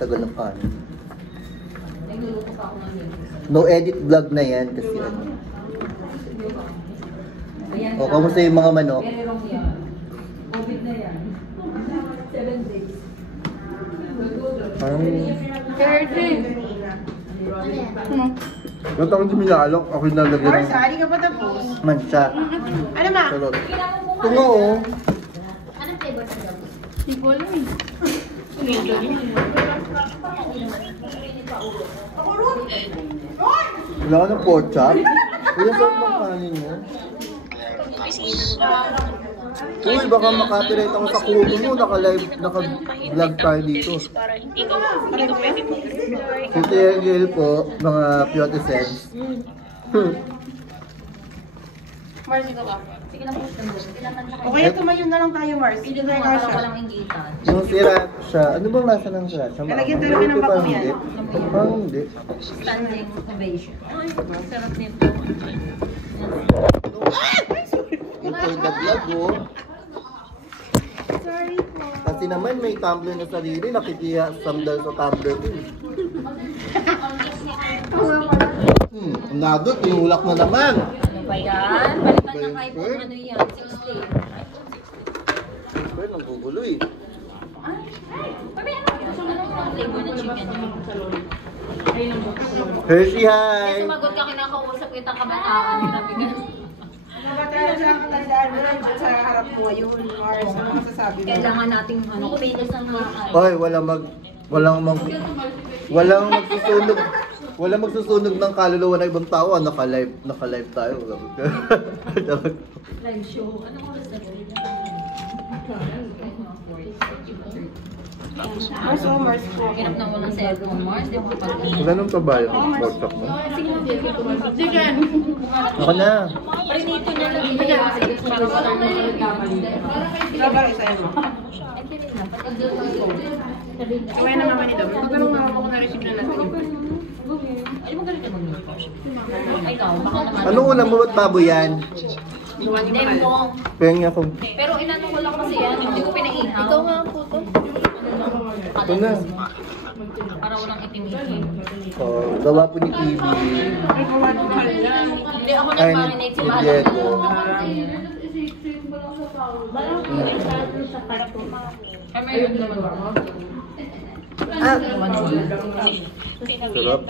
Tagal ng kanin. No edit vlog na yan kasi ano. O, kamusta yung mga manok? COVID na yan. 7 days. Parang... 30. Ba't ako hindi minaalok? Ako yung nalagyan ng... Marsa, hindi ka pa tapos. Mancha. Ano ma? Salot. Tungo oh. Anong flavor sa gabi? Hindi ko alam eh. Wala ka ng pork chop? Wala sa mga kanin mo? Uy, baka makapirate ako sa kulo mo. Naka-vlog tayo dito. Si Tia po, mga Piote Sense. Mars, ito ka. Sige na po, O kaya tumayo na lang tayo, Mars. Hindi Ito ko tayo parang kasha. walang inggitan. Yung sriracha, ano bang lasa ng sriracha? Lalagyan talaga ng Parang bako yan. hindi. Parang hindi. Standing ovation. Ay, sarap nito. Yung for the vlog oh. Sorry po. Kasi naman may tumbler na sarili, nakikiya sandal sa tumbler ko. Ang nadot, iulak na naman. Ano ba yan? Palitan ng kahit kung ano yan. 60. Pero nanggugulo eh. Sabi ano? Gusto mo ng flavor ng chicken yun? Hershey, Kaya hi! sumagot ka, kinakausap kita kabataan. Grabe ka. Ano ba tayo sa katandaan mo lang dyan sa harap ko ngayon, Mars? Ano masasabi mo? Kailangan nating kumilos ng mga Oy, walang magsusunog. Walang magsusunog ng kaluluwa ng ibang tao. Naka-live tayo. live show. Anong oras na rin? Mars, oh, Mars po. Hirap na walang cellphone, Mars. Di ako kapag... Ganun pa ba yung pork chop mo? Chicken! Ako na. Prinito na lang ito. Para walang nagkamali. Sabang isa mo. Kaya naman ba nito? Magkaroon nga ako na-receive na natin. Ay, magaling ka mag-nito. Ikaw, baka naman. Anong ulam mo? Ba't baboy yan? Dembong. Pengi ako. Pero inano ko lang kasi yan. Hindi ko pinaihaw. Ikaw nga po to. Ito na. Para walang itim-itim. Oh, gawa po ni TV. Hindi ako Ay, nag-marinate si ni Mahal. Diego. Ay, mayroon naman ba? Ah! Sarap.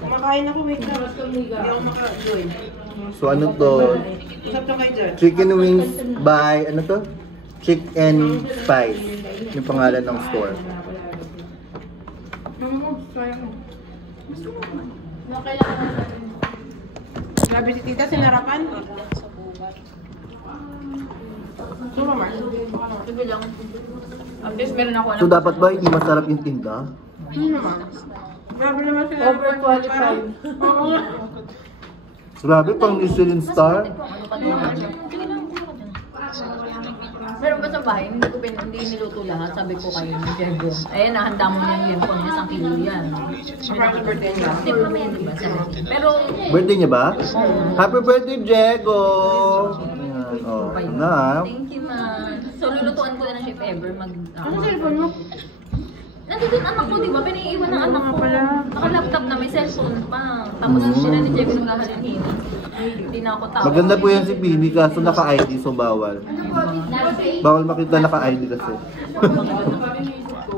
Kumakain ako, wait lang. Hindi ako maka-join. So ano to? Usap na kayo dyan. Chicken wings by, ano to? Chicken Spice. Yung pangalan ng store. Grabe si tita, sinarapan. Suma, Mars. Sige lang. At least meron ako So dapat ba hindi masarap yung tinda? Grabe naman sila. Overqualified. Oo nga. Grabe, pang Michelin star. Meron ba sa bahay? Hindi niluto lahat. Sabi ko kayo ni Diego. Ayan, nahanda mo na yung yempon niya. 1 kilo yan. Happy birthday niya. Hindi pa may, di ba? 17. Pero, Birthday niya ba? Happy birthday, Diego! Ayan, oh, na. thank you, ma. So, lulutuan ko na ng chef ever. Ano cellphone mo? Nandito yung anak ko, di ba? Pinaiiwan ng anak ko. Naka-laptop na, may cellphone pa. Tapos sila ni Diego naghahalin. Hindi na ako tao. Maganda po yan si Pini, kaso naka-ID, so bawal. Bawal makita naka-ID kasi.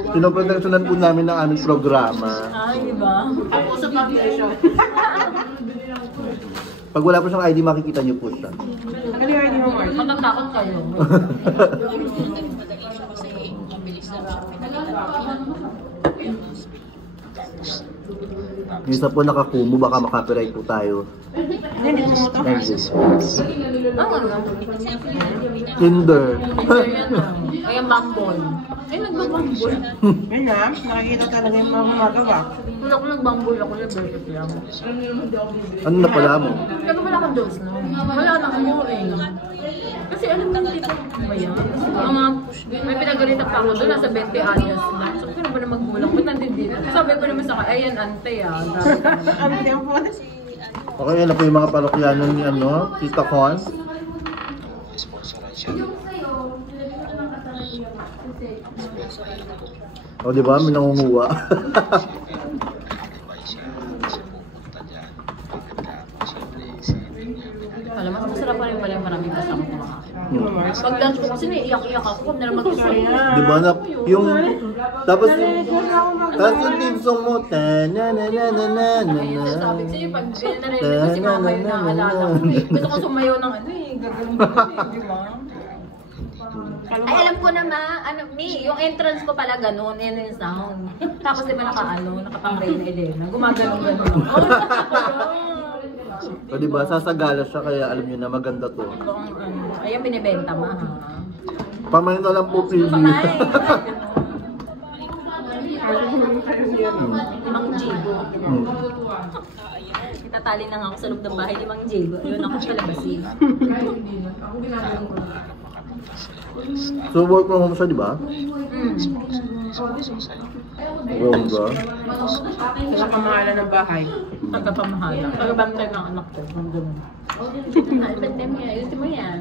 Pinoproteksyonan po namin ng aming programa. Ay, di ba? Ako sa population. Pag wala po siyang ID, makikita niyo po siya. Ano yung ID mo, Mars? Matatakot kayo. Minsan po nakakumo, baka makapiright po tayo. Hindi mo ito. Thank you. Ang ano? Tinder. Ay, ang bambol. Ay, nagbabambol. Yun na, nakikita talaga yung mga gumagawa. Kung ako nagbambol ako, na-birthday lang. Ano na pala mo? Pero wala kang dose na. Wala na ako eh. Kasi alam mo dito ba yan? Mga, may pinagalitan pa ako doon, nasa 20 anyos na. So, kung ba na magbulang, ba't nandito dito? Sabi ko naman sa kanya, ayan, ante ah. Ano yung phone? Okay, yan na po yung mga parokyano ni ano, Tita Con. O, di ba? May nangunguha. Alam mo, masarap pa rin pala yung maraming kasama kumakain. Mars. Pag lunch ko kasi naiiyak-iyak ako, huwag na lang mag-isa. Di ba na, yung, tapos yung team song mo, ta-na-na-na-na-na-na. Ayun, sabi ko sa'yo, pag narinig ko si mama yung naaalala ko. Gusto ko sumayo ng ano eh, gagawin ko eh, di ba? Ay, alam ko na ano, yung entrance ko pala ganun, yun yung sound. Tapos di ba nakapang-ray na Elena, gumagano'n-gano'n. O, di ba? Sasagala siya, kaya alam niyo na maganda to. Ayan, binibenta ma, ha? Pamain na lang po, preview. Pamain. Limang jibo. Itatali na nga ako sa loob ng bahay, 5 jibo. Yun ako sa labasin. So, work from home siya, di ba? Wrong ba? Sa kamahalan ng bahay. Pagkapamahala. Pagkabantay ng anak ko. Ang ganun. Ba't mo yan? Gusto mo yan?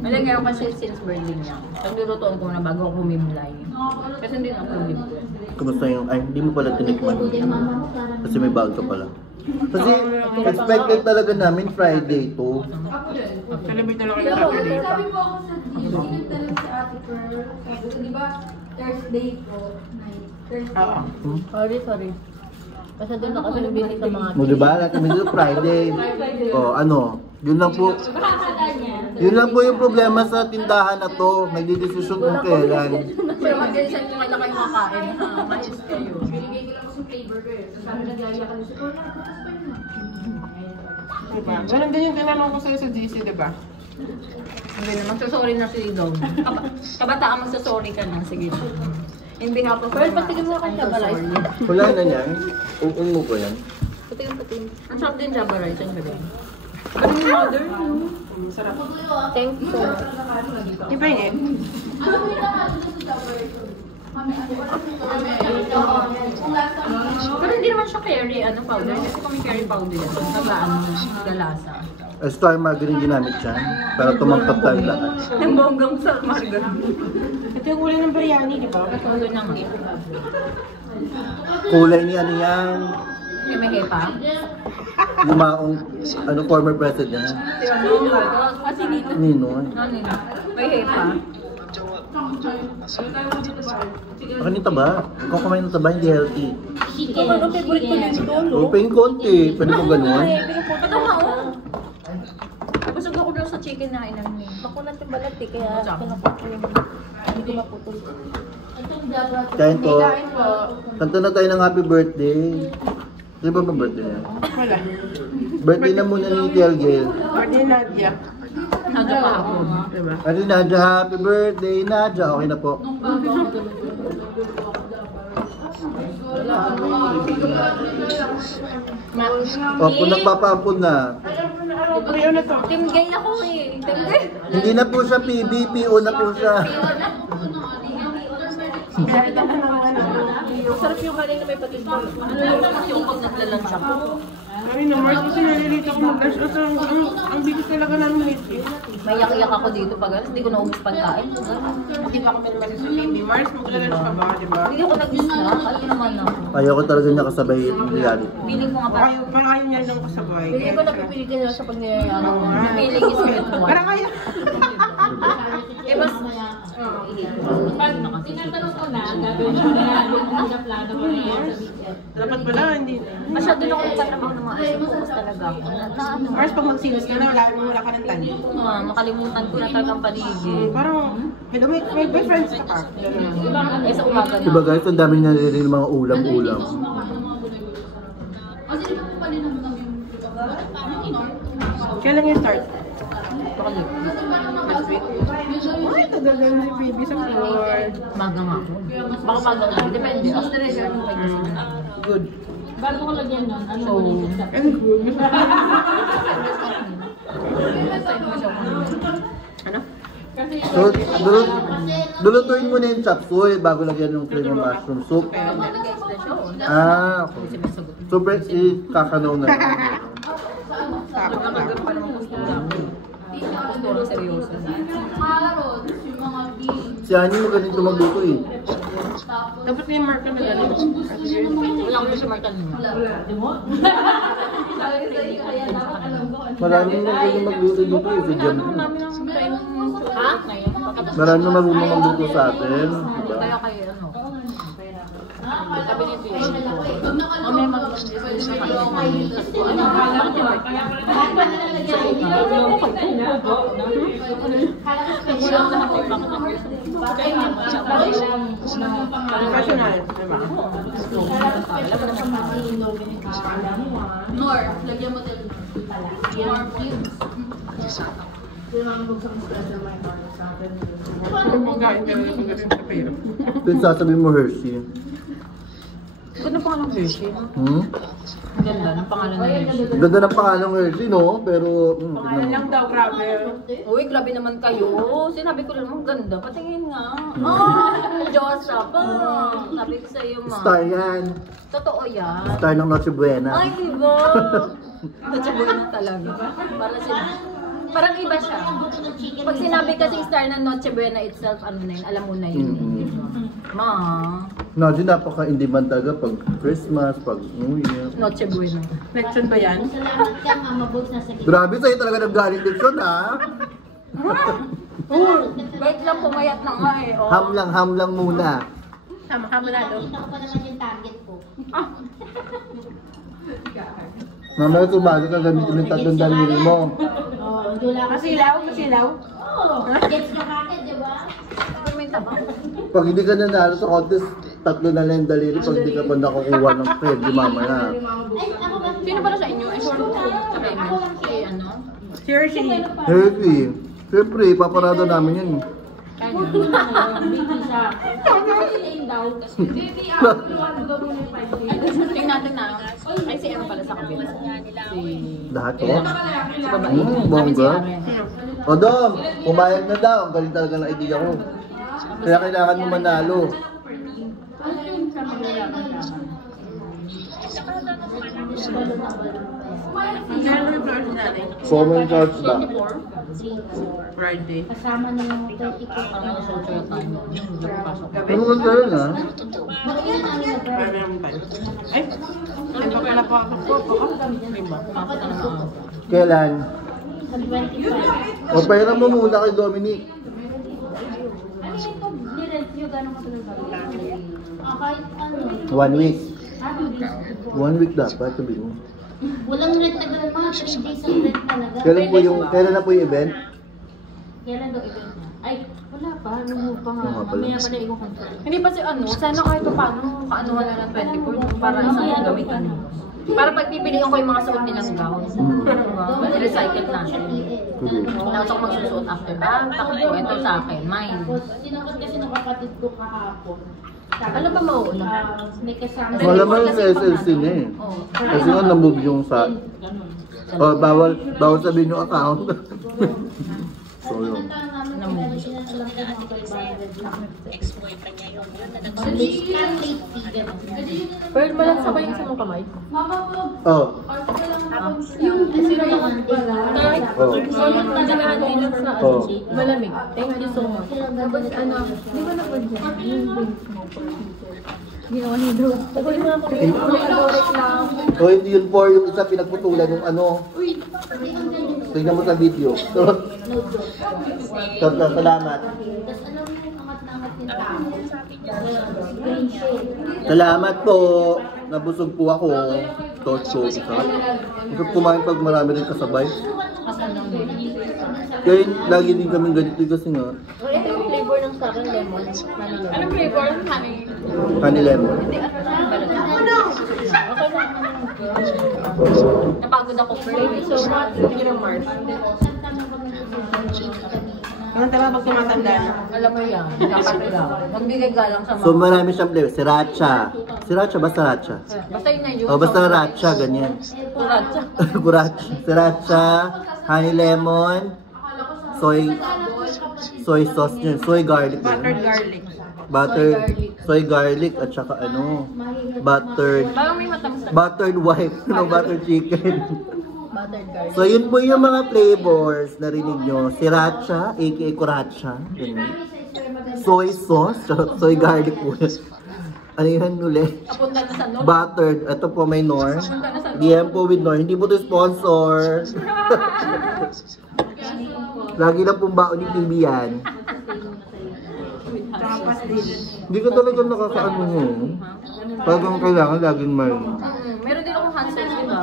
Wala ngayon kasi since birthday niya. Naglulutoon ko na bago ako humimlay. Kasi hindi na ako humimlay. Kumusta yung, ay, hindi mo pala tinikman. Kasi may bag ka pala. Kasi, expected talaga namin Friday to. Celebrate na lang kayo sa birthday. Sabi po ako sa Disney, talaga sa Ate Pearl. Sabi ko, di ba, Thursday po, night. Thursday. Oo. Sorry. Kasi doon ako sa nabili sa mga Mo, di ba? Lahat kami dito Friday. O, ano, yun lang po. Yun lang po yung problema sa tindahan na to. Nagdidesisyon kung kailan. Pero mag-decision kung kailan kayo makain. Matches kayo. Binigay ko lang ako sa flavor ko eh. Sabi nagyaya ka sa Pearl, Diba? Ganun din yung tinanong ko sa'yo sa GC, diba? Hindi na, magsasorry na si Dom. Kabataan, magsasorry ka na. Sige. In behalf of Pearl, patigil mo kang Java Rice. Wala na niyan. Uun mo po yan. Patigil. Ang sarap din Java Rice. Ang gabi. Ano yung mother? Sarap. Thank you so much. Iba yun eh. Pero hindi naman siya carry, powder. Kasi kung may carry powder yan, nagaan mo, galasa. Star margarine ginamit siya. Para tumangkap tayo lahat. Ang bonggang sa margarine. Ito yung kulay ng biryani, diba? Patuloy na nga. Kulay ni ano yan. May may hepa. Yung maong, former president. Kasi dito. Ninoy. Ano yun? May hepa. Baka ni taba. Ikaw kumain ng taba, hindi healthy. Kung ano, favorite ko din ito. Open konti. Pwede ko ganun. Ito nga, oh. Busog ako lang sa chicken na inamin. Makunat yung balat eh, kaya pinapot ko yung hindi ko maputol. Kain po. Kanta na tayo ng happy birthday. Di ba ba birthday niya? Wala. Birthday na muna ni Tielgel. Birthday Nadia. Nadyo pa ako. Diba? Ate Nadia, happy birthday Nadia. Okay na po. O, kung nagpapaampun na. Ano na to? Team gay ako eh. Team gay. Hindi na po siya PB, PO na po siya. Sarap yung kanin na may patis. Ano lang yung pag naglalunch ako? Ay, no, Mars, kasi nalilito ko mag-lunch. Kasi ang bilis talaga namin late eh. May yak-yak ako dito pag alas, hindi ko naubos pagkain. Hindi pa kami naman sa baby. Mars, mag-lunch ka ba, diba? Hindi ako nag-snack. Ano naman ako? Ayoko talaga niya kasabay yung reality. Feeling ko nga parang... Parang ayaw niya lang kasabay. Hindi ko napipilitin na siya pag niyayaan. Oo nga. Feeling is spiritual. Parang kaya. Eh, mas... Tinatanong ko na, gagawin siya na yung plano ko na yan sa weekend. Dapat pala, hindi. Masyado na ako nagtatrabaho ng mga focus talaga ako. Na ano? Mars, pag magsilos ka na, wala ka ng time. Makalimutan ko na talaga ang paligid. Parang, may friends ka pa. Ganun. Eh, sa umaga na. Diba guys, ang dami niya rin mga ulam-ulam. Kasi di ba po paninam kami yung Kailan yung start? Bakalit. Last week? Ay, nadagal na si baby sa floor. Maga nga ako. Baka maga ako. Depende. Australia yung may kasi. Good. bago ko lagyan nun, ano So, yung exact? And good. ano? Kasi So, dulutuin mo na yung chop suey bago lagyan ng cream of mushroom soup. Nag-extension. Ah, okay. Kasi may sagot. So, kakanaw na lang. puro seryoso. Carrots, yung mga beans. Si Annie magaling ito magluto eh. Tapos, Dapat yung mark na galing. Walang gusto markan mo. sabi ko sa'yo, kaya dapat alam ko. Maraming magaling magluto dito eh. Si Jem. Namin ang time ha? Ngayon, pagkatapos. Maraming marunong magluto sa atin. Diba? Kaya kayo ano? Sabi nito yun. Pag nakalawa, Mamaya mag-gusto pwede sa kayo kayo. kayo. Ano, kala ko, kahit pa nalalagyan ng Professional, diba? Nor, lagyan mo din. Nor cubes. Pagkain ka na pagdating sa pero. Ito sasabihin mo Hershey. Ganda pangalan ng Hershey. Hmm? Ang ganda ng pangalan ng Hershey. Ganda ng pangalang Hershey, no? Pero, Pangalan lang daw, grabe. Uy, grabe naman kayo. Sinabi ko lang, ang ganda. Patingin nga. Oh, Diyosa pa. Sabi ko sa iyo, ma. Star yan. Totoo yan. Star ng Noche Buena. Ay, iba. Natsibuhin na talaga. Parang iba siya. Pag sinabi kasing star ng Noche Buena itself, ano na yun, alam mo na yun. Ma. Nadyo, napaka-in-demand talaga pag Christmas, pag New Year. Noche Buena. Lection ba yan? Salamat ka, Mama Bogs, nasa gitna. Grabe sa'yo talaga nag-galing leksyon, ha? Wait lang, pumayat na nga eh. Oh. Ham lang muna. Sama-sama na doon. Nakita ko pa naman yung target ko. Mamaya tumago ka gamitin yung tatlong daliri mo. Oo, dula ko. Masilaw, masilaw. Oo, gets ka kagad, di ba? May taba. Pag hindi ka nanalo sa contest, tatlo na lang yung daliri pag hindi ka pa nakukuha ng peg, di mamaya. Ay, ako ba? Sino pala sa inyo? Ay, sorry. Sabi mo. Si ano? Seriously. Hershey, siyempre, paparado namin yun. Tingnan natin na. Ay, si ano pala sa kabila. Si... Lahat ko? Si babae. Bongga. Sabi si Aren. O Dom, pumayag na daw. Ang galing talaga ng idea ko. Kaya kailangan mo manalo. Ang gano'n yung flowers natin. Common cards ba? Friday. Kasama na yung 30 ko. Parang nasuot siya tayo. Nagpasok. Ano ba tayo na? Nakikita namin na Marami naman tayo. Ay, ay pa pala po ako po. Diba? Tapos ano na ako. Kailan? sa 25. O pairam mo muna kay Dominic. Ano yung pag nirent nyo, gano'ng katagal ba? Kahit ano. 1 week. 2 days. 1 week dapat, sabi mo. Walang rent tagal mga 3 days ang rent talaga. Kailan na po yung event? Kailan daw event niya? Ay, wala pa. Ano pa nga. Oo nga pala. Mamaya pa na i-confirm. Hindi pa si ano, sana kahit pa paano, kaanuhan na ng 24 para isang gamitin. Para pag pipiliin ko yung mga suot nilang gown. Recycle natin. Tapos ako magsusuot after. Takbo, ito sa akin, mine. Tapos, sinakot kasi ng kapatid ko kahapon. Ano ba mauuna? May kasama. Malaman yung sa SLC na eh. Oo. Kasi nga na-move yung sa... Oh, bawal sabihin yung account. So yun. Pero malang sabay yung sa mga kamay. Oh. Yung sino naman Kahit Oh. nagalahan din sa Oh. malamig. Thank you so much. Tapos ano, Di ba napadyan? Yung base mo. ginawa ni Drew. Tapos yung mga O Oh, hindi yun for yung isa pinagputulan yung ano. Tignan mo sa video. Salamat. Tapos alam mo yung angat-angat nila. Salamat po. Nabusog po ako. Torso. Sarap. Gusto kumain pag marami rin kasabay. Asan lang din? Kaya lagi din kami ganito kasi nga. Ito yung flavor ng sa akin, lemon. Anong flavor? Honey. Honey lemon. Hindi, ano lang. Napagod ako, Thank you so much. Thank you, Mars. Ang tama pag tumatanda na. Alam mo yan, dapat lang. Magbigay galang sa mga... So marami siyang flavor. Sriracha. Sriracha ba sriracha? Basta yun na yun. O basta sriracha, ganyan. Sriracha. Sriracha. Sriracha, honey lemon, soy sauce yun. Soy garlic. Buttered garlic. Soy garlic at saka ano, Parang may matamis na. buttered wife, no, buttered chicken. buttered garlic. So yun po yung mga flavors narinig nyo. Sriracha, aka Kuracha. Ganun. Soy sauce, soy garlic po. Ano yun ulit? Kapunta na sa no. Buttered. Ito po may Nor. DM po with Nor. Hindi po ito sponsor. Lagi lang pong baon ni TV yan. Tapas din. Hindi ko talaga nakakaano mo. Talagang kailangan laging may. Meron din akong hot sauce, di ba?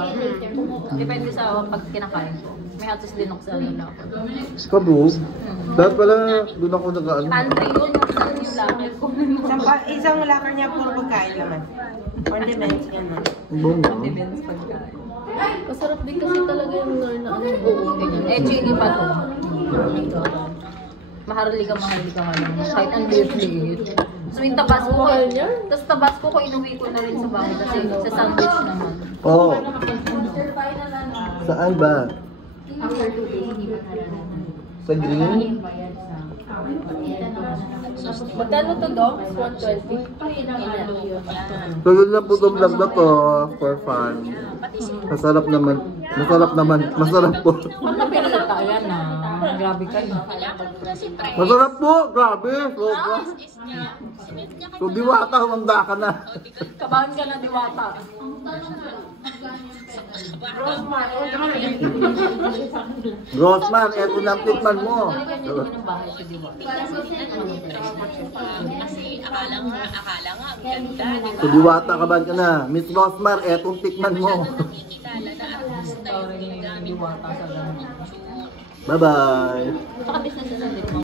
Depende sa pag kinakain ko. May hot sauce din ako sa ano na ako. Kabog. Dahil pala doon ako nag-ano. Pantry yun, saan yung lakad ko. Isang lakar niya puro pagkain naman. Condiments, gano'n. Bunga. Depends pagkain. Masarap din kasi talaga yung nor na ano. Oo, ganyan. Eh, chili pa to. Maharlika nga lang. Kahit ang liit-liit. So yung tabasco ko, tapos tabasco ko inuwi ko na rin sa bahay kasi sa sandwich naman. Oo. Sir, final ano. Saan ba? After 2 days, hindi pa talaga. Sa green? Magkano to, Doc? 120? So yun lang po itong vlog na to for fun. Masarap naman. Masarap po. Ano pinalata yan na? Grabe kayo. Masarap po! Grabe! Sobra. So diwata, humanda ka na. Kabahan ka na, diwata. Grossman, eto na ang tikman mo. Ganyan din yung bahay sa diwata. So diwata ka ba ka na? Miss Grossman, etong tikman mo. Sorry, diwata sa ganun. Bye-bye! Saka business na din.